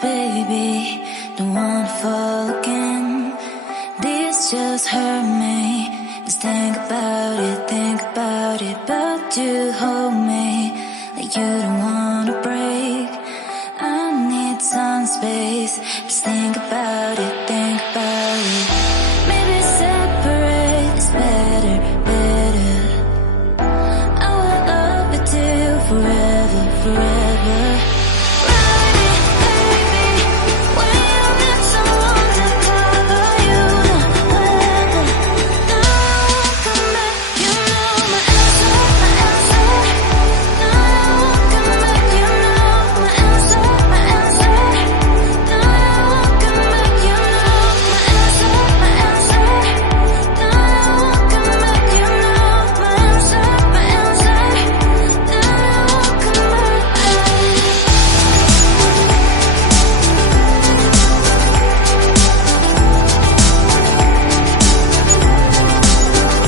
baby, don't wanna fall again. This just hurt me. Just think about it, but you hold me like you don't wanna